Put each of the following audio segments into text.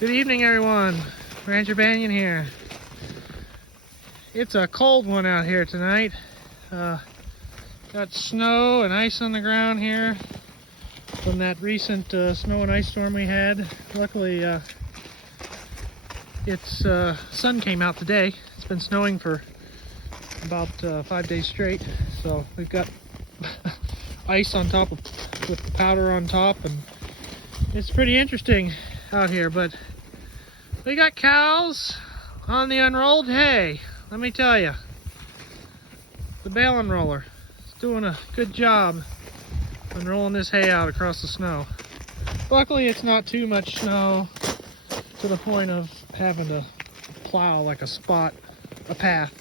Good evening, everyone. Rancher Banyon here. It's a cold one out here tonight. Got snow and ice on the ground here from that recent snow and ice storm we had. Luckily, sun came out today. It's been snowing for about 5 days straight, so we've got ice on top with the powder on top, and it's pretty interesting out here. But we got cows on the unrolled hay. Let me tell you, the bale unroller is doing a good job unrolling this hay out across the snow. Luckily, it's not too much snow to the point of having to plow like a path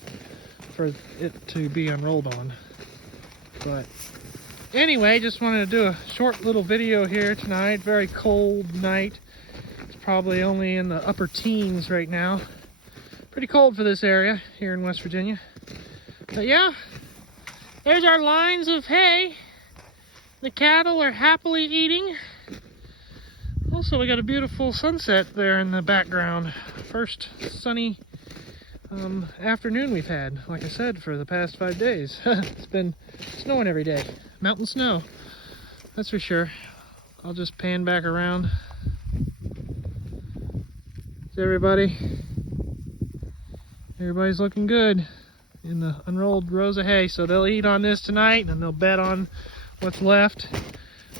for it to be unrolled on. But anyway, just wanted to do a short little video here tonight. Very cold night. It's probably only in the upper teens right now. Pretty cold for this area here in West Virginia. But yeah, there's our lines of hay. The cattle are happily eating. Also, we got a beautiful sunset there in the background. First sunny afternoon we've had, like I said, for the past 5 days. It's been snowing every day. Mountain snow, that's for sure. I'll just pan back around. Everybody's looking good in the unrolled rows of hay. So they'll eat on this tonight, and they'll bed on what's left.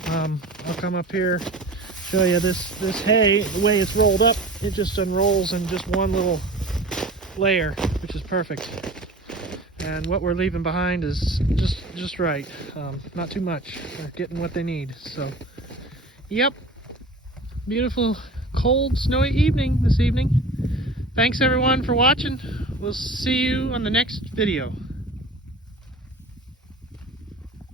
I'll come up here, show you this hay. The way it's rolled up, it just unrolls in just one little layer, which is perfect. And what we're leaving behind is just right. Not too much. They're getting what they need. So, yep. Beautiful, cold, snowy evening this evening. Thanks everyone for watching. We'll see you on the next video.